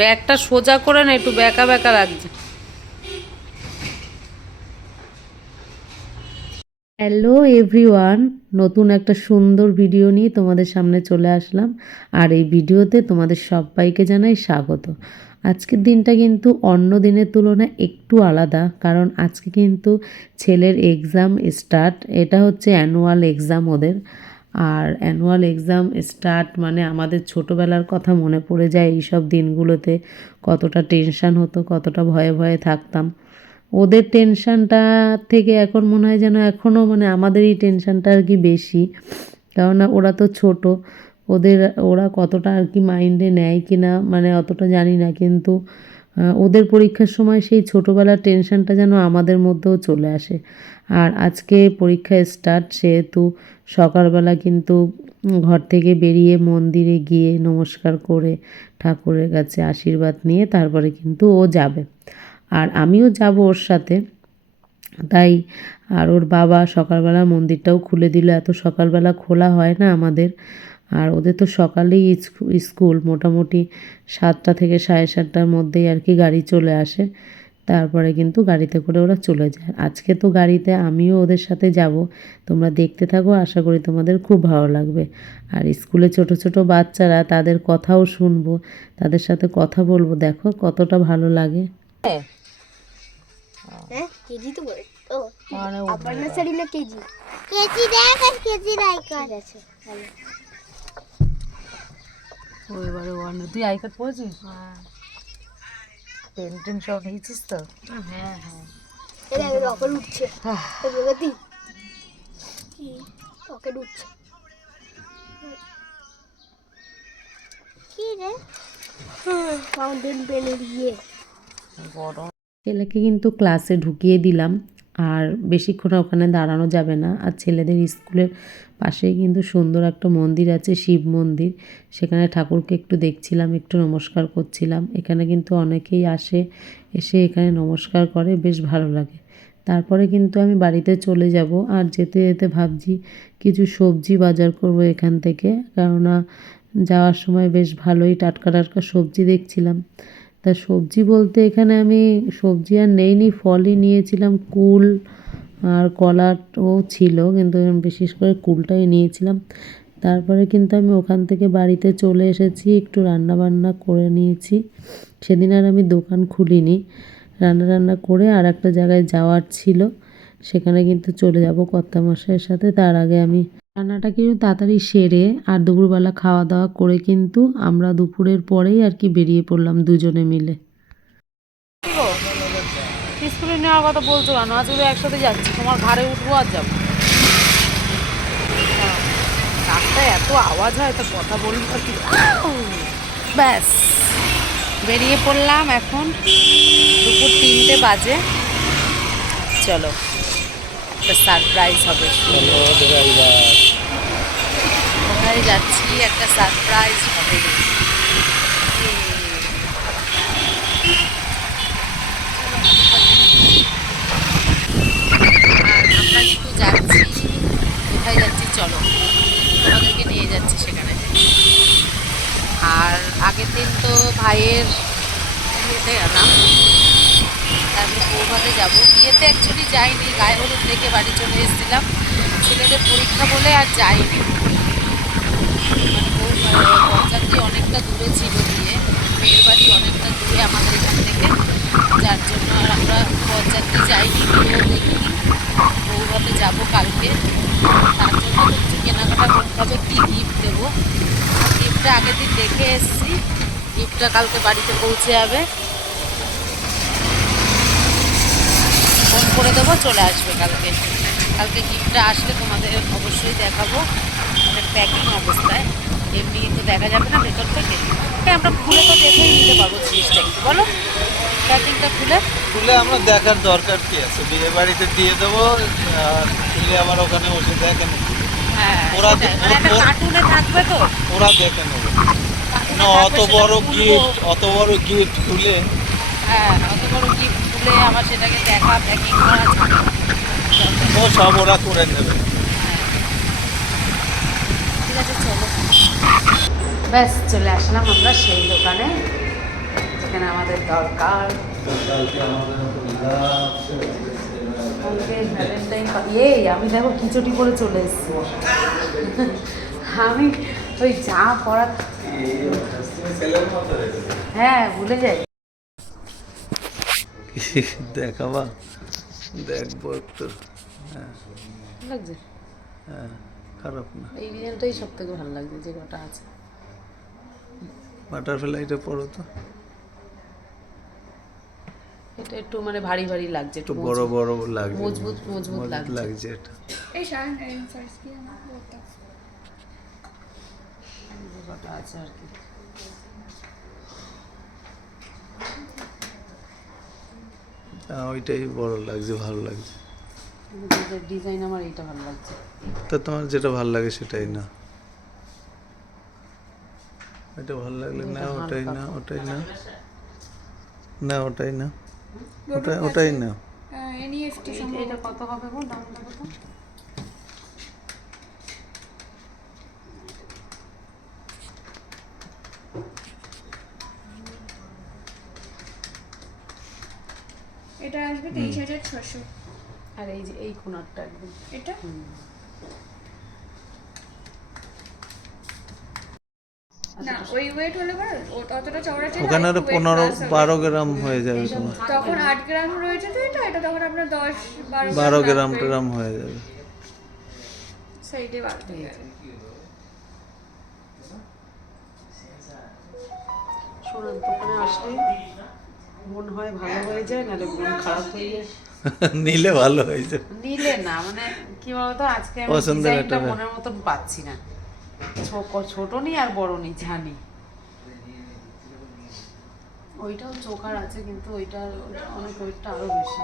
ব্যাগটা সোজা করে না, একটু বেঁকা বেঁকা লাগছে। হ্যালো এভরিওয়ান, নতুন একটা সুন্দর ভিডিও নিয়ে তোমাদের সামনে চলে আসলাম। আর এই ভিডিওতে তোমাদের সবাইকে জানাই স্বাগত। আজকের দিনটা কিন্তু অন্য দিনের তুলনায় একটু আলাদা, কারণ আজকে কিন্তু ছেলের এক্সাম স্টার্ট। এটা হচ্ছে অ্যানুয়াল এক্সাম ওদের। আর অ্যানুয়াল এক্সাম স্টার্ট মানে আমাদের ছোটোবেলার কথা মনে পড়ে যায়। এইসব দিনগুলোতে কতটা টেনশান হতো, কতটা ভয়ে ভয়ে থাকতাম। ওদের টেনশানটা থেকে এখন মনে হয় যেন এখনও মানে আমাদেরই টেনশানটা আর কি বেশি। কেননা ওরা তো ছোট, ওরা কতটা আর কি মাইন্ডে নেয় কি না মানে অতটা জানি না, কিন্তু ওদের পরীক্ষার সময় সেই ছোটোবেলার টেনশানটা যেন আমাদের মধ্যেও চলে আসে। আর আজকে পরীক্ষা স্টার্ট, সেহেতু সকালবেলা কিন্তু ঘর থেকে বেরিয়ে মন্দিরে গিয়ে নমস্কার করে ঠাকুরের কাছে আশীর্বাদ নিয়ে তারপরে কিন্তু ও যাবে। আর আমিও যাব ওর সাথে। তাই আর ওর বাবা সকালবেলা মন্দিরটাও খুলে দিল। এত সকালবেলা খোলা হয় না আমাদের। আর ওদের তো সকালেই স্কুল, মোটামুটি 7টা থেকে 7:30টার মধ্যেই আর কি গাড়ি চলে আসে। তারপরে কিন্তু গাড়িতে করে ওরা চলে যায়। আজকে তো গাড়িতে আমিও ওদের সাথে যাব। তোমরা দেখতে থাকো, আশা করি তোমাদের খুব ভালো লাগবে। আর স্কুলে ছোট ছোট বাচ্চারা, তাদের কথাও শুনবো, তাদের সাথে কথা বলবো, দেখো কতটা ভালো লাগে। হ্যাঁ কেজি তো বলে ও মানে আপার নার্সারি না কেজি কেজি দেখ আর কেজি আই কার্ড আছে ভালো ওইবারে তুই আই কার্ড পড়েছিস? হ্যাঁ পেন টেন সব নিয়েছিস তো? হ্যাঁ এটা রকেট উঠছে প্রগতি কি রকেট উঠছে কি রে ফাউন্টেন পেনের গরম। ছেলেকে কিন্তু ক্লাসে ঢুকিয়ে দিলাম। আর বেশিক্ষণ ওখানে দাঁড়ানো যাবে না। আর ছেলেদের স্কুলের পাশেই কিন্তু সুন্দর একটা মন্দির আছে, শিব মন্দির। সেখানে ঠাকুরকে একটু দেখছিলাম, একটু নমস্কার করছিলাম। এখানে কিন্তু অনেকেই আসে, এসে এখানে নমস্কার করে, বেশ ভালো লাগে। তারপরে কিন্তু আমি বাড়িতে চলে যাব। আর যেতে যেতে ভাবছি কিছু সবজি বাজার করব এখান থেকে, কেননা যাওয়ার সময় বেশ ভালোই টাটকা টাটকা সবজি দেখছিলাম। তা সবজি বলতে এখানে আমি সবজি আর নেইনি, ফলই নিয়েছিলাম। কুল আর কলাও ছিল, কিন্তু বিশেষ করে কুলটাই নিয়েছিলাম। তারপরে কিন্তু আমি ওখান থেকে বাড়িতে চলে এসেছি, একটু রান্না বান্না করে নিয়েছি। সেদিন আর আমি দোকান খুলিনি, রান্না করে আর একটা জায়গায় যাওয়ার ছিল, সেখানে কিন্তু চলে যাব কর্তামশাইয়ের সাথে। তার আগে আমি রান্নাটা কিন্তু তাড়াতাড়ি সেরে আর দুপুরবেলা খাওয়া দাওয়া করে কিন্তু আমরা দুপুরের পরেই আর কি বেরিয়ে পড়লাম দুজনে মিলে। স্কুলে নেওয়ার কথা বলছো কেন? আজকে একসাথে যাচ্ছি, তোমার ঘাড়ে উঠবো আর যাবো। রাস্তায় এত আওয়াজ হয়, তো কথা বলবো কি? ব্যাস বেরিয়ে পড়লাম। এখন দুপুর 3টে বাজে। চলো, একটা সারপ্রাইজ হবে। কোথায় যাচ্ছি, একটা সারপ্রাইজ হবে। আর আমরা কিন্তু যাচ্ছি, কোথায় যাচ্ছি চলো, তোমাদেরকে নিয়ে যাচ্ছি সেখানে। আর আগের দিন তো ভাইয়ের বিয়েতে গেলাম, তারপরে বৌভাতে যাবো। বিয়েতে অ্যাকচুয়ালি যাইনি, গায়ে হলুদ দেখে বাড়ি চলে এসেছিলাম। ছেলেদের পরীক্ষা বলে আর যাইনি। মানে বরযাত্রী অনেকটা দূরে ছিল, বিয়ে মেয়ের বাড়ি অনেকটা দূরে আমাদের এখান থেকে, যার জন্য আর আমরা বরযাত্রী যাইনি, বিয়েও দেখিনি। বৌভাতে যাবো কালকে, তার জন্য তো কিছু কেনাকাটা করতে হবে। কী গিফট দেবো, গিফটটা আগের দিন দেখে এসেছি, গিফটটা কালকে বাড়িতে পৌঁছে যাবে। ফোন করে দেবো, চলে আসবে কালকে। কালকে গিফটটা আসলে তোমাদের অবশ্যই দেখাবো, মানে প্যাকিং অবস্থায়। এমনি তো দেখা যাবে না ভেতর থেকে। আমরা খুলে তো দেখেই নিতে পারবো জিনিসটা, একটু বলো প্যাকিংটা খুলে। খুলে আমরা দেখার দরকার কি আছে? বিয়ে বাড়িতে দিয়ে দেবো, আর খুলে আবার ওখানে বসে দেখে নেবো। হ্যাঁ, ওরা মানে একটা কার্টুনে থাকবে তো, ওরা দেখে নেবে না। কার্টুনে থাকবে, অত বড় গিফট খুলে। হ্যাঁ, অত বড় গিফট খুলে আবার সেটাকে দেখা, প্যাকিং করা ঝামেলা। ও সব ওরা করে নেবে। ঠিক আছে চলো। ব্যাস চলে আসলাম আমরা সেই দোকানে। যেখানে আমাদের দরকার। কালকে আমাদের কালকে ভ্যালেন্টাইন আমি দেখো খিচুড়ি করে চলে এসেছি। আমি ওই যা পড়া, হ্যাঁ ভুলে যাই। দেখাবা, দেখবো একটু। হ্যাঁ ভালো লাগছে, হ্যাঁ, খারাপ না। এই ডিজাইনটাই সব থেকে ভালো লাগছে যে কটা আছে। বাটারফ্লাইটা পড়ো তো, এটা একটু মানে ভারী ভারী লাগছে, একটু বড় বড় লাগছে, মজবুত মজবুত লাগছে এটা। এই সার্চ কি আমার বলতা যে কটা আছে আর কি। ওইটাই বড় লাগছে, ভালো লাগছে। ডিজাইন আমার এইটা ভালো লাগছে। তো তোমার যেটা ভালো লাগে সেটাই না, এটা ভালো লাগলে না, ওটাই না, ওটাই না, না ওটাই না, ওটাই না। এনইএফটি এটা কত হবে গো, দামটা কত? এটা আসবে 23,600। আর এই যে এই কোণারটা একদম এটা না ওই ওয়েট হলে পরে অতটা চওড়া চাই না, ওখানে আরো একটু weight 15 plus হবে। 12 গ্রাম হয়ে যাবে তোমার, তখন 8 গ্রাম রয়েছে তো এটা এটা তখন আপনার 10 12 গ্রাম লাগবে। ট্রাম হয়ে যাবে। সাইডে বাড়তে যাবে। সোনার দোকানে আসলে মন হয় ভালো হয়ে যায়, নাহলে মন খারাপ হয়ে যায়। নিলে ভালো হয়েছে। নিলে না মানে কি বলতো, আজকে আমি পছন্দের ডিজাইনটা একটা মনের মতন পাচ্ছি না। ছোট নি আর বড় নি, জানি ওইটাও চোখার আছে, কিন্তু ওইটার অনেক ওইটা আরো বেশি।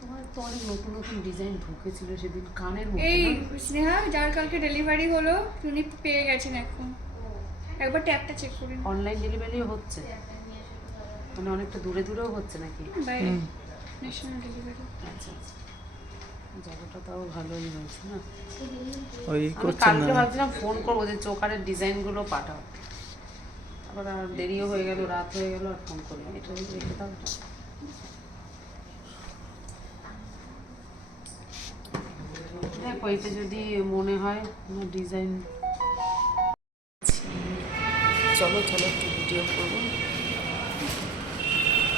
তোমার তো অনেক নতুন নতুন ডিজাইন ঢুকেছিল সেদিন কানের মধ্যে এই না? স্নেহা যার কালকে ডেলিভারি হলো উনি পেয়ে গেছেন এখন, একবার ট্যাগটা চেক করুন। অনলাইন ডেলিভারিও হচ্ছে, মানে অনেকটা দূরে দূরেও হচ্ছে নাকি? বাইরে ন্যাশনাল ডেলিভারি। আচ্ছা আচ্ছা, জায়গাটা তাও ভালোই হয়েছে না। ওই আমি করছে কালকে না, ভাবছিলাম ফোন করবো যে চোকারের ডিজাইনগুলো পাঠাও, তারপর আর দেরিও হয়ে গেল, রাত হয়ে গেল, আর ফোন করলাম। এটা রেখে দাও। দেখ ওইটা যদি মনে হয় ডিজাইন, চলো চলো একটু ভিডিও করবো,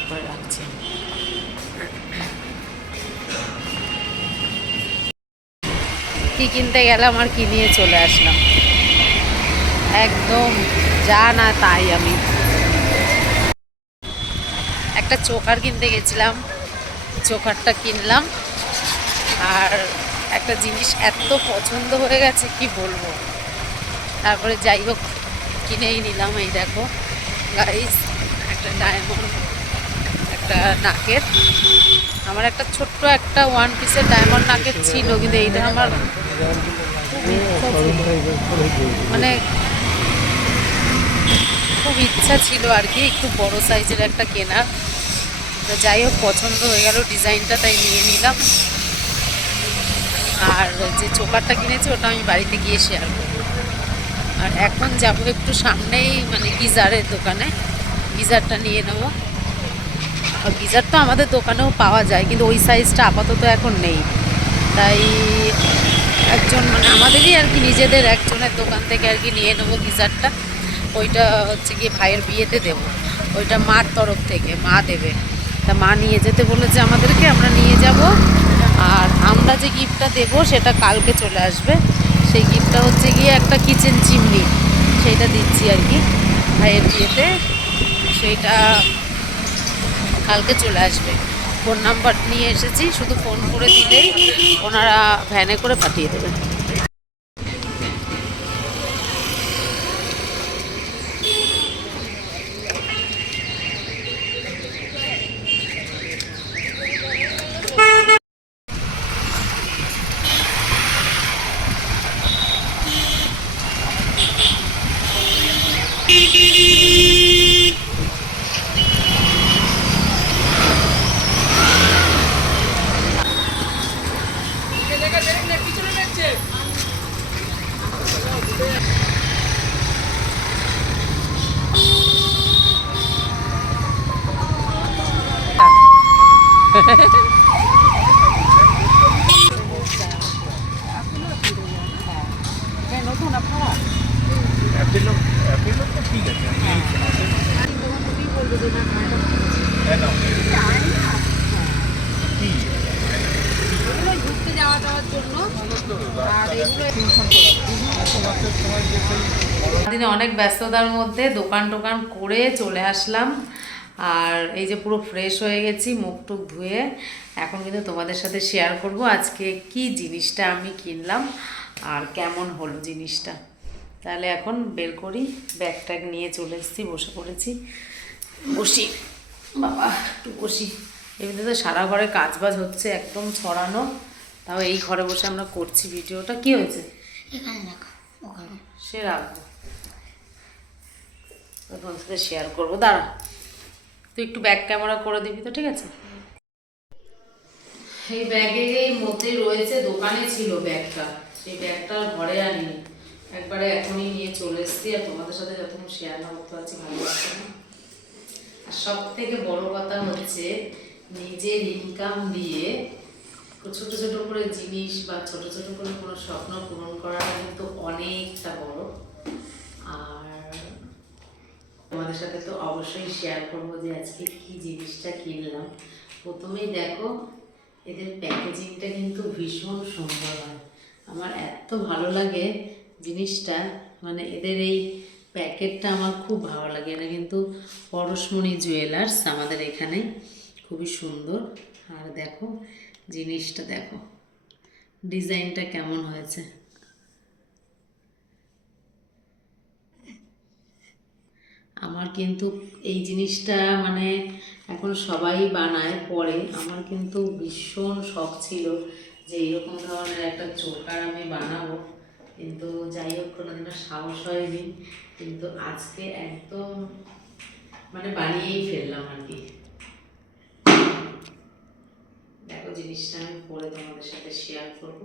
পরে রাখছি। কি কিনতে গেলাম আর কি নিয়ে চলে আসলাম, একদম যা না তাই। আমি একটা চোকার কিনতে গেছিলাম, চোকারটা কিনলাম, আর একটা জিনিস এত পছন্দ হয়ে গেছে কি বলবো। তারপরে যাই হোক কিনেই নিলাম। এই দেখো গাইস, একটা ডায়মন্ড, একটা নাকের, আমার একটা ছোট্ট একটা 1 পিসের ডায়মন্ড নাকের ছিল, কিন্তু এইটা আমার মানে খুব ইচ্ছা ছিল আর কি, একটু বড় সাইজের একটা কেনার। তো যাই হোক পছন্দ হয়ে গেল ডিজাইনটা, তাই নিয়ে নিলাম। আর যে চোকারটা কিনেছি ওটা আমি বাড়িতে গিয়ে শেয়ার করবো। আর এখন যাবো একটু সামনেই মানে গিজারের দোকানে, গিজারটা নিয়ে নেবো। আর গিজার তো আমাদের দোকানেও পাওয়া যায়, কিন্তু ওই সাইজটা আপাতত এখন নেই। তাই একজন মানে আমাদেরই আর কি নিজেদের একজনের দোকান থেকে আর কি নিয়ে নেবো গিজারটা। ওইটা হচ্ছে গিয়ে ভাইয়ের বিয়েতে দেবো, ওইটা মার তরফ থেকে মা দেবে। তা মা নিয়ে যেতে বলেছে আমাদেরকে, আমরা নিয়ে যাব। আর আমরা যে গিফটটা দেবো সেটা কালকে চলে আসবে। সেই গিফটটা হচ্ছে গিয়ে একটা কিচেন চিমনি, সেইটা দিচ্ছি আর কি ভাইয়ের বিয়েতে। সেইটা কালকে চলে আসবে। ফোন নাম্বার নিয়ে এসেছি, শুধু ফোন করে দিলেই ওনারা ভ্যানে করে পাঠিয়ে দেবেন। বানানো তো না খারাপ? অ্যাপেলো অ্যাপেলো তো ঠিক আছে তোমার তুমি বলবে যে না খারাপ কি এগুলো ঘুরতে যাওয়া যাওয়ার জন্য। আর দিনে অনেক ব্যস্ততার মধ্যে দোকান টোকান করে চলে আসলাম। আর এই যে পুরো ফ্রেশ হয়ে গেছি, মুখ টুক ধুয়ে এখন কিন্তু তোমাদের সাথে শেয়ার করব আজকে কি জিনিসটা আমি কিনলাম আর কেমন হলো জিনিসটা। তাহলে এখন বের করি, ব্যাগ ট্যাগ নিয়ে চলে এসেছি, বসে পড়েছি। বসি বাবা, একটু বসি। এমনিতে তো সারা ঘরে কাজবাজ হচ্ছে একদম ছড়ানো, তাও এই ঘরে বসে আমরা করছি ভিডিওটা। কি হয়েছে? এখানে রাখো, ওখানে সে রাখবো, তোমার সাথে শেয়ার করবো। দাঁড়া, তুই একটু ব্যাক ক্যামেরা করে দিবি তো, ঠিক আছে? এই ব্যাগের মধ্যে রয়েছে, দোকানে ছিল ব্যাগটা, সেই ব্যাগটা ঘরে আনিনি, একবারে এখনই নিয়ে চলে এসেছি। আর তোমাদের সাথে যতক্ষণ শেয়ার না করতে পারছি ভালো লাগছে না। আর সব থেকে বড় কথা হচ্ছে নিজের ইনকাম দিয়ে ছোট ছোট করে জিনিস বা ছোট ছোট করে কোনো স্বপ্ন পূরণ করাটা কিন্তু অনেকটা বড়। আর তোমাদের সাথে তো অবশ্যই শেয়ার করবো যে আজকে কি জিনিসটা কিনলাম। প্রথমেই দেখো, এদের প্যাকেজিংটা কিন্তু ভীষণ সুন্দর হয়, আমার এত ভালো লাগে জিনিসটা। মানে এদের এই প্যাকেটটা আমার খুব ভালো লাগে। এটা কিন্তু পরশমণি জুয়েলার্স আমাদের এখানে, খুবই সুন্দর। আর দেখো জিনিসটা, দেখো ডিজাইনটা কেমন হয়েছে। আমার কিন্তু এই জিনিসটা মানে এখন সবাই বানায় পরে, আমার কিন্তু ভীষণ শখ ছিল যে এরকম ধরনের একটা চোকার আমি বানাবো, কিন্তু যাই হোক কোনোদিনও সাহস হয়নি। কিন্তু আজকে একদম মানে বানিয়েই ফেললাম আর কি। দেখো জিনিসটা আমি পরে তোমাদের সাথে শেয়ার করব।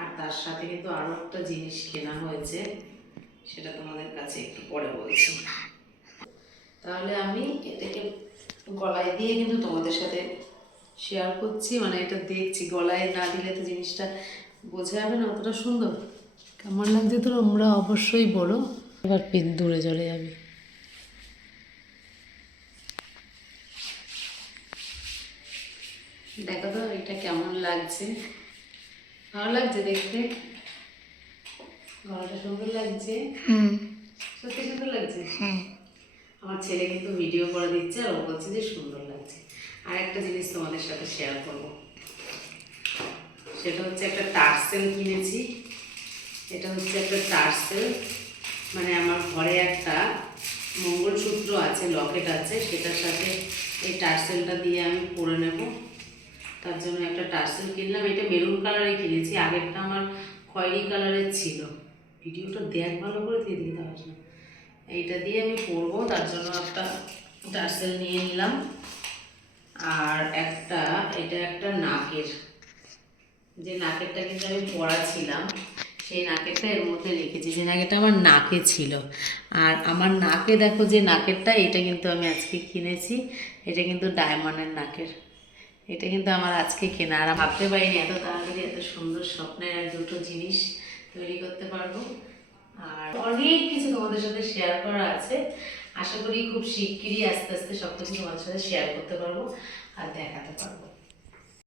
আর তার সাথে কিন্তু আরও একটা জিনিস কেনা হয়েছে, সেটা তোমাদের কাছে একটু পরে বলছি। তাহলে আমি এটাকে গলায় দিয়ে কিন্তু তোমাদের সাথে শেয়ার করছি, মানে এটা দেখছি, গলায় না দিলে তো জিনিসটা বোঝা যাবে না অতটা সুন্দর। কেমন লাগছে তোমরা অবশ্যই বলো। এবার পিন দূরে চলে যাবে। দেখো তো এটা কেমন লাগছে, ভালো লাগছে দেখতে, গলাটা সুন্দর লাগছে। সত্যি সুন্দর লাগছে। আমার ছেলে কিন্তু ভিডিও করে দিচ্ছে আর ও বলছে যে সুন্দর লাগছে। আর একটা জিনিস তোমাদের সাথে শেয়ার করব, সেটা হচ্ছে একটা টার্সেল কিনেছি। এটা হচ্ছে একটা টার্সেল, মানে আমার ঘরে একটা মঙ্গলসূত্র আছে, লকেট আছে, সেটার সাথে এই টার্সেলটা দিয়ে আমি পরে নেব। তার জন্য একটা টার্সেল কিনলাম। এটা মেরুন কালারে কিনেছি, আগেরটা আমার খয়েরি কালারের ছিল। ভিডিওটা দেখ ভালো করে, দিয়ে দিতে পারছি না। এইটা দিয়ে আমি পরবো, তার জন্য একটা টার্সেল নিয়ে নিলাম। আর একটা, এটা একটা নাকের, যে নাকেরটা কিন্তু আমি পরাছিলাম, সেই নাকেরটা এর মধ্যে রেখেছি, যে নাকেরটা আমার নাকে ছিল। আর আমার নাকে দেখো যে নাকেরটা, এটা কিন্তু আমি আজকে কিনেছি। এটা কিন্তু ডায়মন্ডের নাকের, এটা কিন্তু আমার আজকে কেনা। আর ভাবতে পারিনি এত তাড়াতাড়ি এত সুন্দর স্বপ্নের এক দুটো জিনিস তৈরি করতে পারবো। আর অনেক কিছু তোমাদের সাথে শেয়ার করা আছে, আশা করি খুব শিগগিরই আস্তে আস্তে সব কিছু তোমাদের সাথে শেয়ার করতে পারবো আর দেখাতে পারবো।